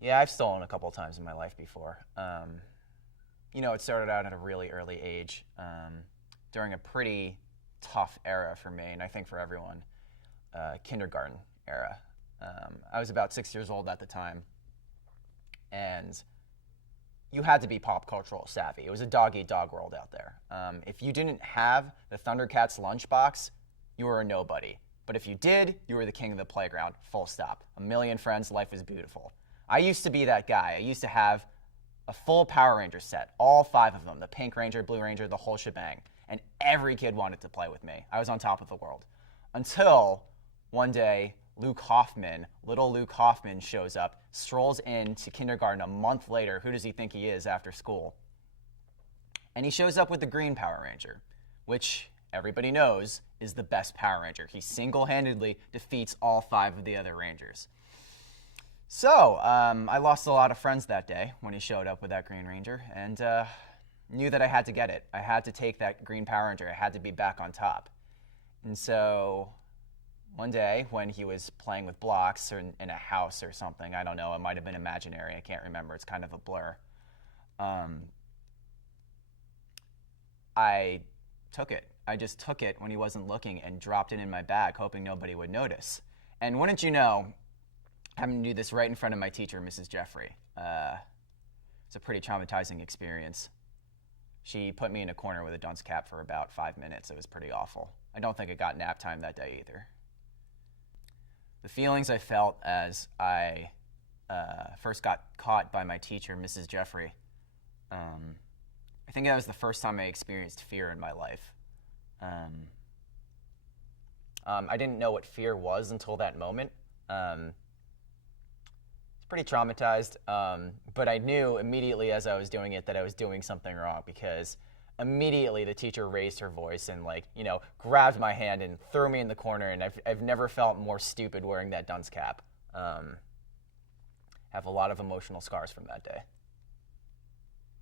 Yeah, I've stolen a couple of times in my life before. It started out at a really early age, during a pretty tough era for me, and I think for everyone, kindergarten era. I was about 6 years old at the time, and you had to be pop cultural savvy. It was a dog-eat-dog world out there. If you didn't have the Thundercats lunchbox, you were a nobody. But if you did, you were the king of the playground, full stop. A million friends, life was beautiful. I used to be that guy. I used to have a full Power Ranger set, all 5 of them, the Pink Ranger, Blue Ranger, the whole shebang. And every kid wanted to play with me. I was on top of the world. Until one day, little Luke Hoffman shows up, strolls into kindergarten a month later. Who does he think he is after school? And he shows up with the Green Power Ranger, which everybody knows is the best Power Ranger. He single-handedly defeats all 5 of the other Rangers. So, I lost a lot of friends that day when he showed up with that Green Ranger, and knew that I had to get it. I had to take that Green Power Ranger. I had to be back on top. And so, one day when he was playing with blocks or in a house or something, I don't know, it might have been imaginary, I can't remember, it's kind of a blur. I took it. I just took it when he wasn't looking and dropped it in my bag, hoping nobody would notice. And wouldn't you know, having to do this right in front of my teacher, Mrs. Jeffrey. It's a pretty traumatizing experience. She put me in a corner with a dunce cap for about 5 minutes. It was pretty awful. I don't think I got nap time that day either. The feelings I felt as I first got caught by my teacher, Mrs. Jeffrey, I think that was the first time I experienced fear in my life. I didn't know what fear was until that moment. Pretty traumatized, but I knew immediately as I was doing it that I was doing something wrong, because immediately the teacher raised her voice and grabbed my hand and threw me in the corner, and I've never felt more stupid wearing that dunce cap. Have a lot of emotional scars from that day.